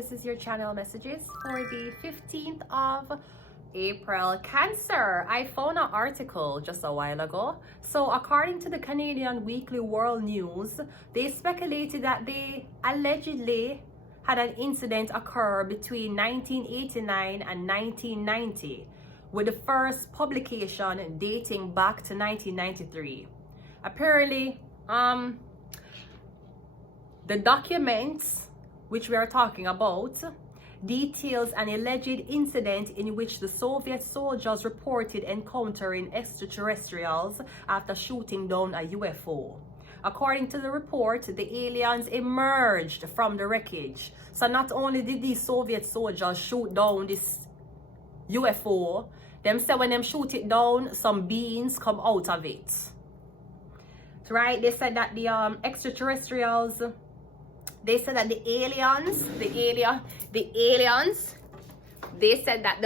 This is your channel messages for the 15th of April. Cancer. I found an article just a while ago. So according to the Canadian Weekly World News, they speculated that they allegedly had an incident occur between 1989 and 1990, with the first publication dating back to 1993. Apparently, the documents which we are talking about details an alleged incident in which the Soviet soldiers reported encountering extraterrestrials after shooting down a UFO. According to the report, the aliens emerged from the wreckage. So not only did these Soviet soldiers shoot down this UFO, them said when them shoot it down, some beings come out of it. Right? They said that the extraterrestrials, they said that the aliens, they said that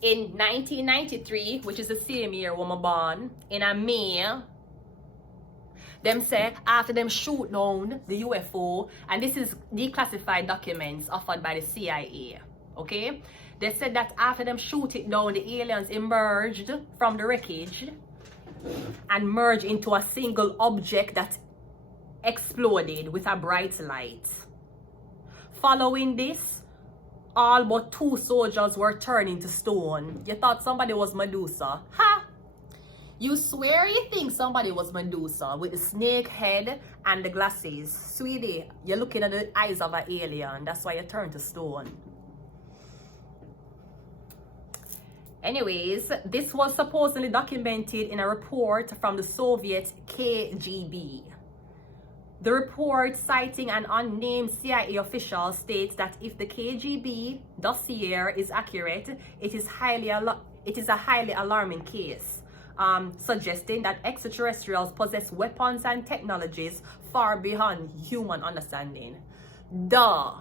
in 1993, which is the same year when I'm born, in a May, them said after them shoot down the UFO, and this is declassified documents offered by the CIA, okay? They said that after them shoot it down, the aliens emerged from the wreckage and merged into a single object that exploded with a bright light. Following this, all but 2 soldiers were turned into stone. You thought somebody was Medusa? Ha! You swear you think somebody was Medusa with the snake head and the glasses. Sweetie, you're looking at the eyes of an alien. That's why you turned to stone. Anyways, this was supposedly documented in a report from the Soviet KGB. The report, citing an unnamed CIA official, states that if the KGB dossier is accurate, it is a highly alarming case, suggesting that extraterrestrials possess weapons and technologies far beyond human understanding. Duh.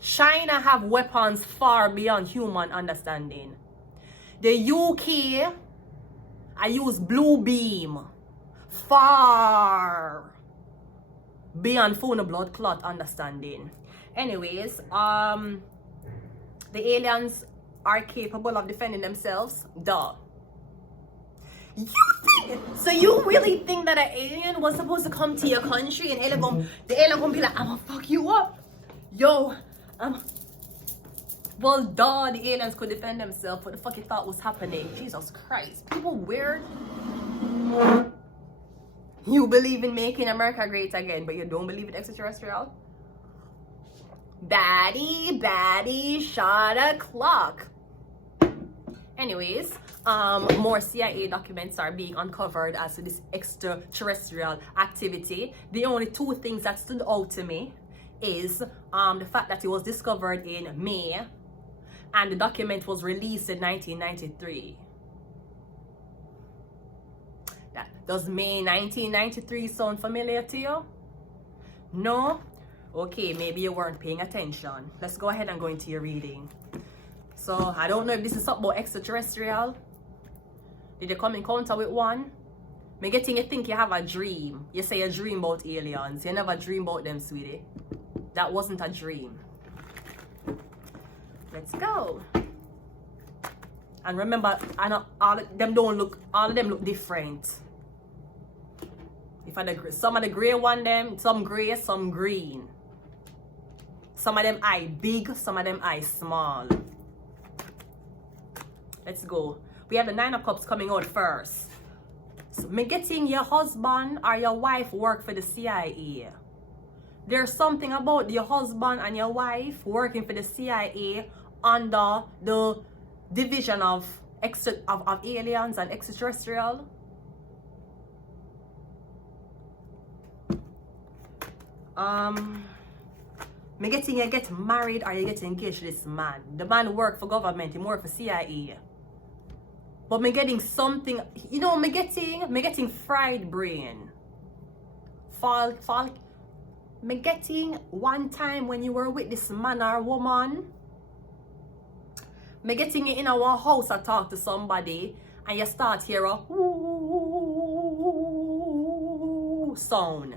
China have weapons far beyond human understanding. The UK, I use blue beam far beyond phone blood clot understanding. Anyways, the aliens are capable of defending themselves. Duh. So you really think that an alien was supposed to come to your country and the alien gonna be like, I'm gonna fuck you up? Yo, well, duh, the aliens could defend themselves. What the fuck you thought was happening? Jesus Christ. People weird. You believe in making America great again, but you don't believe in extraterrestrial? Baddie, shot a clock. Anyways, more CIA documents are being uncovered as to this extraterrestrial activity. The only 2 things that stood out to me is the fact that it was discovered in May and the document was released in 1993. Does May 1993 sound familiar to you? No? Okay, maybe you weren't paying attention. Let's go ahead and go into your reading. So, I don't know if this is something about extraterrestrial. Did you come in encounter with one? Me getting you think you have a dream. You say you dream about aliens. You never dream about them, sweetie. That wasn't a dream. Let's go. And remember, all of them look different. Some of the gray one them, some gray, some green. Some of them eye big, some of them eye small. Let's go. We have the 9 of Cups coming out first. So, me getting your husband or your wife work for the CIA. There's something about your husband and your wife working for the CIA under the division of aliens and extraterrestrial. Me getting you get married or you get engaged to this man. The man work for government, he work for CIA. But me getting something, you know, me getting fried brain. Me getting one time when you were with this man or woman. Me getting it in our house or talk to somebody and you start hear a sound.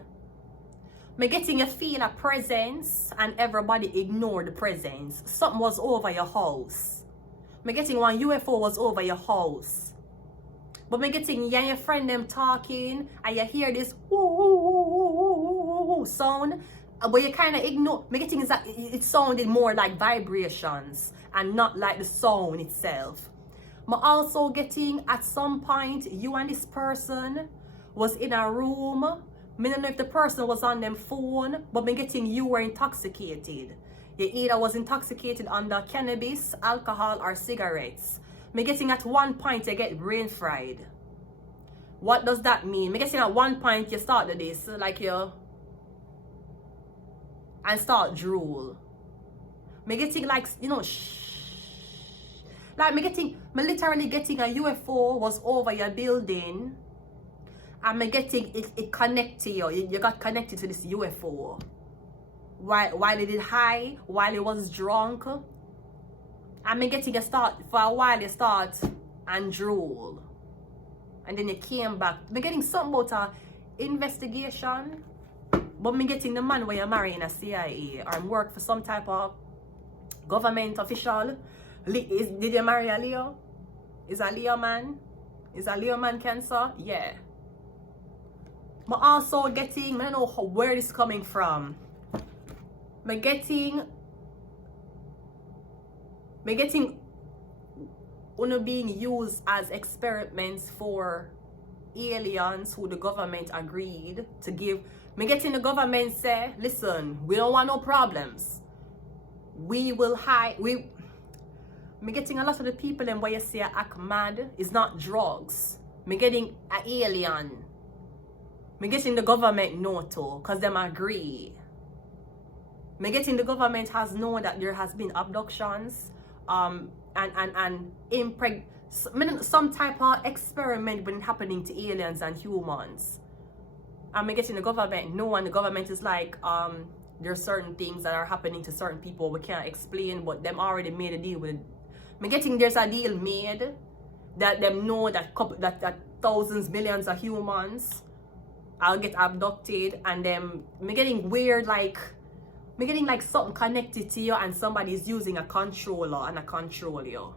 Me getting you feel a presence and everybody ignore the presence. Something was over your house. Me getting one UFO was over your house. But me getting you and your friend them talking and you hear this sound. But you kind of ignore. Me getting is that it sounded more like vibrations and not like the sound itself. Me also getting at some point you and this person was in a room. Me don't know if the person was on them phone, but me getting you were intoxicated. You either was intoxicated under cannabis, alcohol, or cigarettes. Me getting at one point you get brain fried. What does that mean? Me getting at one point you start this like you and start drool. Me getting like, you know, like me literally getting a UFO was over your building. And me getting it connect to you. You got connected to this UFO. While it did high, while it was drunk. And me getting a start for a while you start and drool. And then you came back. Me getting something about a investigation. But me getting the man where you're marrying a CIA or work for some type of government official. Did you marry a Leo? Is a Leo man? Is a Leo man Cancer? Yeah. Me also getting, I don't know where this is coming from. Me getting being used as experiments for aliens who the government agreed to give. Me getting the government say, listen, we don't want no problems. We will hide. Me getting a lot of the people and where you say act mad is not drugs. Me getting an alien. Me getting the government know too, because them agree. Me getting the government has known that there has been abductions, and some type of experiment been happening to aliens and humans. And me getting the government know, and the government is like, there are certain things that are happening to certain people we can't explain, but them already made a deal with. Me getting there's a deal made that them know that that thousands, millions of humans I'll get abducted, and then me getting weird, like me getting like something connected to you and somebody's using a controller and a control you.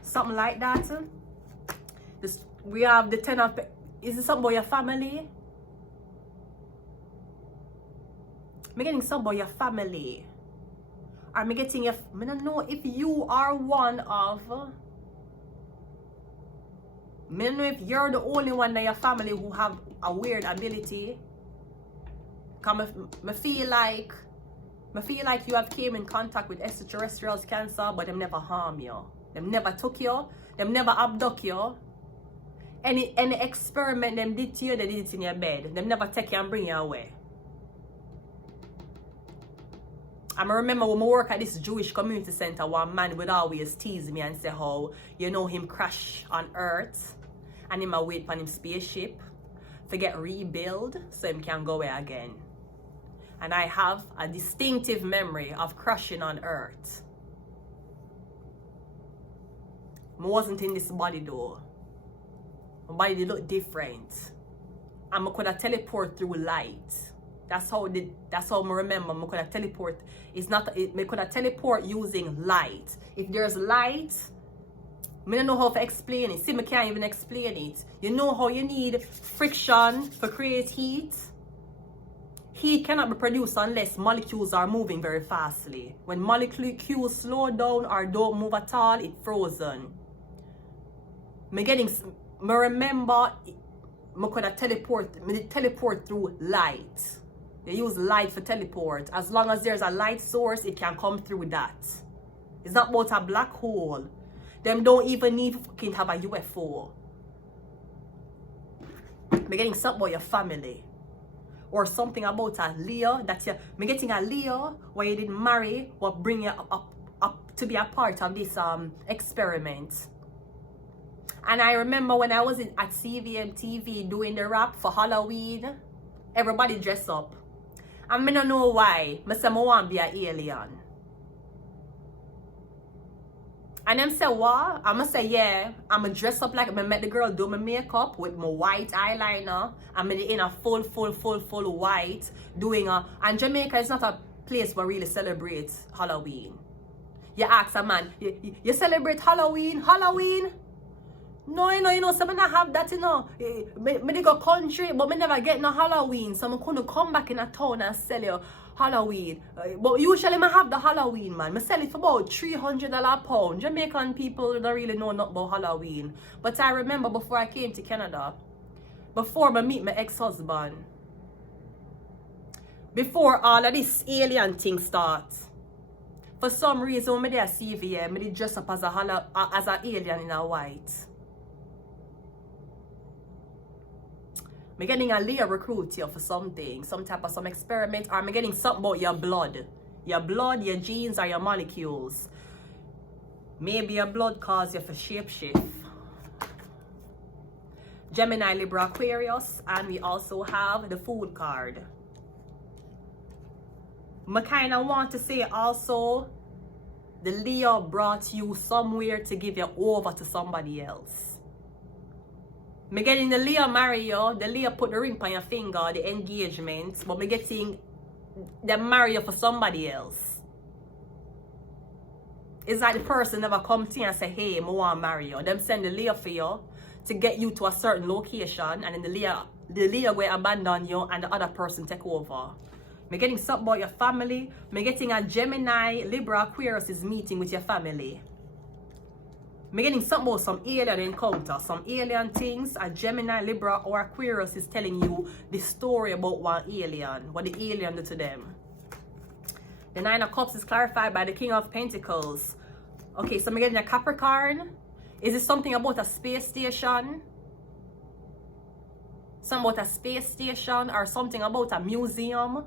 Something like that. We have the 10 of, is it something about your family? Me getting something about your family. Or me getting your, I don't know if you are one of, I don't know if you're the only one in your family who have a weird ability. Cause I feel like you have came in contact with extraterrestrials, Cancer, but them never harm you. Them never took you. Them never abduct you. Any experiment them did to you, they did it in your bed. Them never take you and bring you away. I remember when I work at this Jewish community center, one man would always tease me and say how, you know, him crash on Earth and him a wait on him spaceship to get rebuild so him can go away again. And I have a distinctive memory of crashing on Earth. I wasn't in this body though. My body did look different. And I could have teleport through light. That's how I remember. I could have teleport. It's not. I could have teleport using light. If there's light, I don't know how to explain it. See, I can't even explain it. You know how you need friction to create heat? Heat cannot be produced unless molecules are moving very fastly. When molecules slow down or don't move at all, it's frozen. I remember I could have teleport through light. They use light for teleport. As long as there's a light source, it can come through that. It's not about a black hole. Them don't even need to fucking have a UFO. I'm getting something about your family. Or something about a Leo that I'm getting a Leo where you didn't marry, what bring you up to be a part of this experiment. And I remember when I was at CVM TV doing the rap for Halloween, everybody dressed up. And I don't know why. I said I want to be an alien. And them say what? I'ma say yeah, I'ma dress up like I met the girl do my makeup with my white eyeliner. I'm in a full white doing and Jamaica is not a place where really celebrates Halloween. You ask a man, you celebrate Halloween? No, you know, some I have that, you know. Me go country, but me never get no Halloween. So I couldn't come back in a town and sell you Halloween. But usually I have the Halloween, man. I sell it for about $300 a pound. Jamaican people don't really know nothing about Halloween. But I remember before I came to Canada, before I meet my ex-husband, before all of this alien thing starts, for some reason, when I see CVM, I dress up as an alien in a white. I'm getting a Leo recruit here for something, some type of some experiment, or I'm getting something about your blood, your genes, or your molecules. Maybe your blood cause you for shapeshift. Gemini, Libra, Aquarius, and we also have the food card. I kind of want to say also, the Leo brought you somewhere to give you over to somebody else. Me getting the Leo marry you, the Leo put the ring on your finger, the engagement, but me getting them marry you for somebody else. It's like the person never come to you and say, hey, I want to marry you. Them send the Leo for you to get you to a certain location, and then the Leo will abandon you and the other person take over. Me getting something about your family. Me getting a Gemini, Libra, Aquarius is meeting with your family. Me getting something about some alien encounter, some alien things. A Gemini, Libra, or Aquarius is telling you the story about one alien, what the alien did to them. The Nine of Cups is clarified by the King of Pentacles. Okay, so me getting a Capricorn. Is it something about a space station? Something about a space station or something about a museum?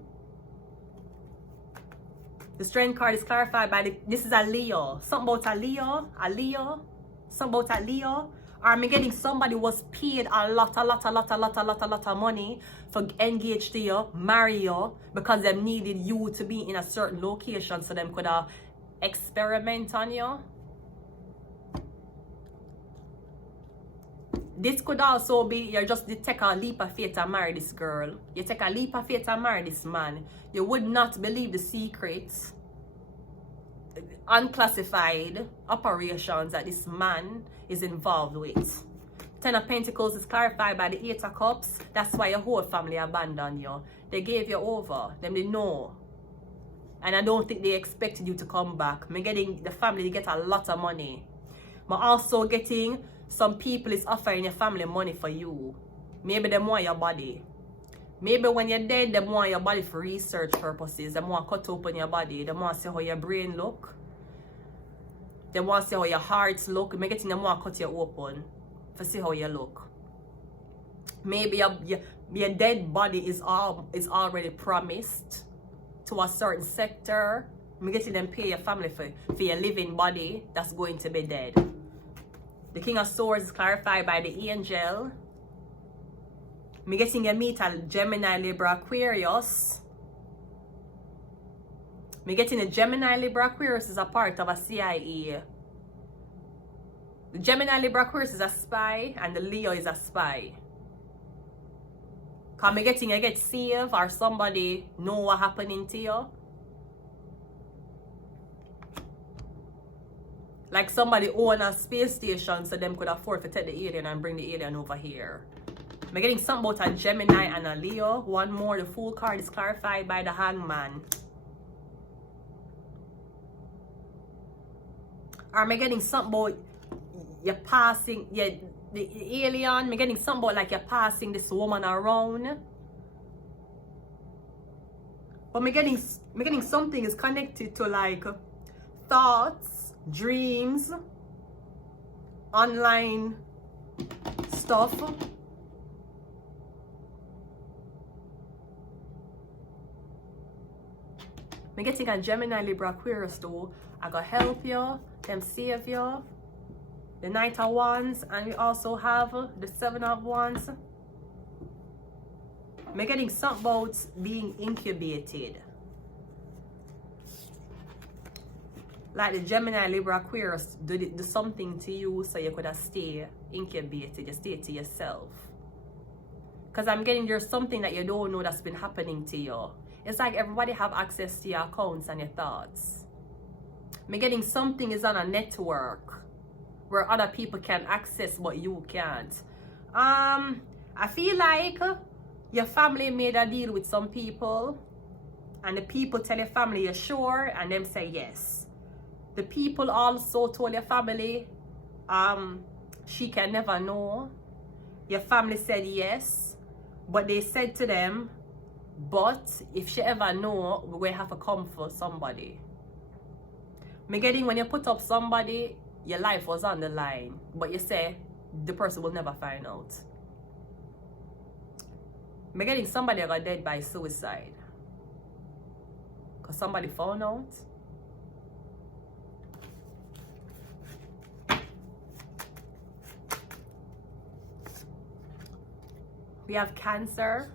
The Strength card is clarified by this is a Leo. Something about a Leo. Something about a Leo. Or am I getting somebody was paid a lot of money for engage to you, marry you, because they needed you to be in a certain location so them could experiment on you. This could also be you just take a leap of faith and marry this girl. You take a leap of faith and marry this man. You would not believe the secrets, unclassified operations that this man is involved with. Ten of Pentacles is clarified by the Eight of Cups. That's why your whole family abandoned you. They gave you over. Them they know. And I don't think they expected you to come back. I'm getting the family to get a lot of money. I'm also getting some people is offering your family money for you. Maybe they want your body. Maybe when you're dead, they want your body for research purposes. They want to cut open your body. They want to see how your brain look. They want to see how your heart look. Maybe getting them want to cut you open to see how you look. Maybe your dead body is already promised to a certain sector. I'm getting them pay your family for your living body that's going to be dead. The King of Swords is clarified by the Angel. I'm getting you meet a Gemini, Libra, Aquarius. I'm getting a Gemini, Libra, Aquarius is a part of a CIA. The Gemini, Libra, Aquarius is a spy, and the Leo is a spy. Because I'm getting you get saved or somebody know what happening to you. Like somebody own a space station so them could afford to take the alien and bring the alien over here. I'm getting something about a Gemini and a Leo. One more, the Fool card is clarified by the Hangman. Or am I getting something about you're passing, the alien? I'm getting something about like you're passing this woman around. But I'm getting something is connected to like thoughts, dreams, online stuff. I'm getting a Gemini, Libra, Aquarius though. I gotta help you, them save you. The Knight of Wands, and we also have the Seven of Wands. I'm getting something about being incubated. Like the Gemini, Libra, Aquarius do something to you so you could have stay incubated, you stay to yourself. Because I'm getting there's something that you don't know that's been happening to you. It's like everybody have access to your accounts and your thoughts. I'm getting something is on a network where other people can access but you can't. I feel like your family made a deal with some people and the people tell your family you're sure and them say yes. The people also told your family she can never know. Your family said yes, but they said to them, but if she ever know, we're going to have to come for somebody. Me getting when you put up somebody, your life was on the line, but you say the person will never find out. Me getting somebody got dead by suicide because somebody found out. We have Cancer,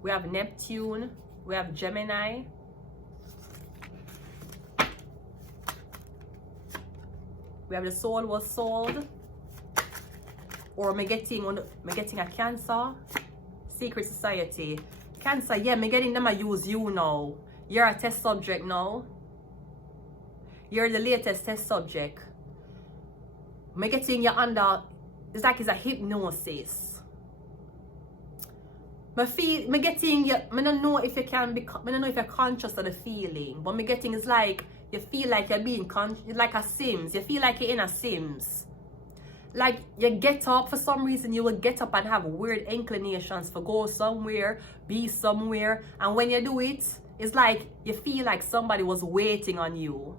we have Neptune, we have Gemini, we have the soul was sold, or me getting a Cancer, secret society. Cancer, yeah, me getting them I use you now. You're a test subject now. You're the latest test subject. Me getting you under, it's like it's a hypnosis. Me getting you, me don't know if you can be, me don't know if you're conscious of the feeling, but me getting is like you feel like you're being like a Sims. You feel like you're in a Sims. Like you get up for some reason, you will get up and have weird inclinations for go somewhere, be somewhere, and when you do it, it's like you feel like somebody was waiting on you.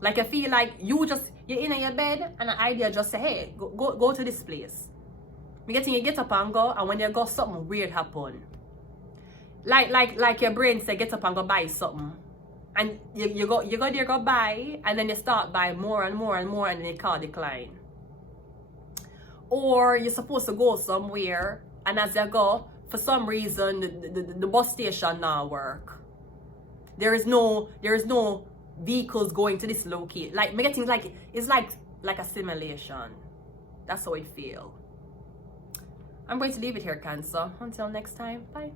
Like you feel like you're in your bed and an idea just say, hey, go to this place. Me getting you get up and go, and when you go, something weird happen. Like your brain say, get up and go buy something, and you go there, go buy, and then you start buy more and more and more, and then you call decline. Or you're supposed to go somewhere, and as you go, for some reason the bus station now work. There is no vehicles going to this location. Like me getting like it's like a simulation. That's how it feel. I'm going to leave it here, Cancer. Until next time, bye.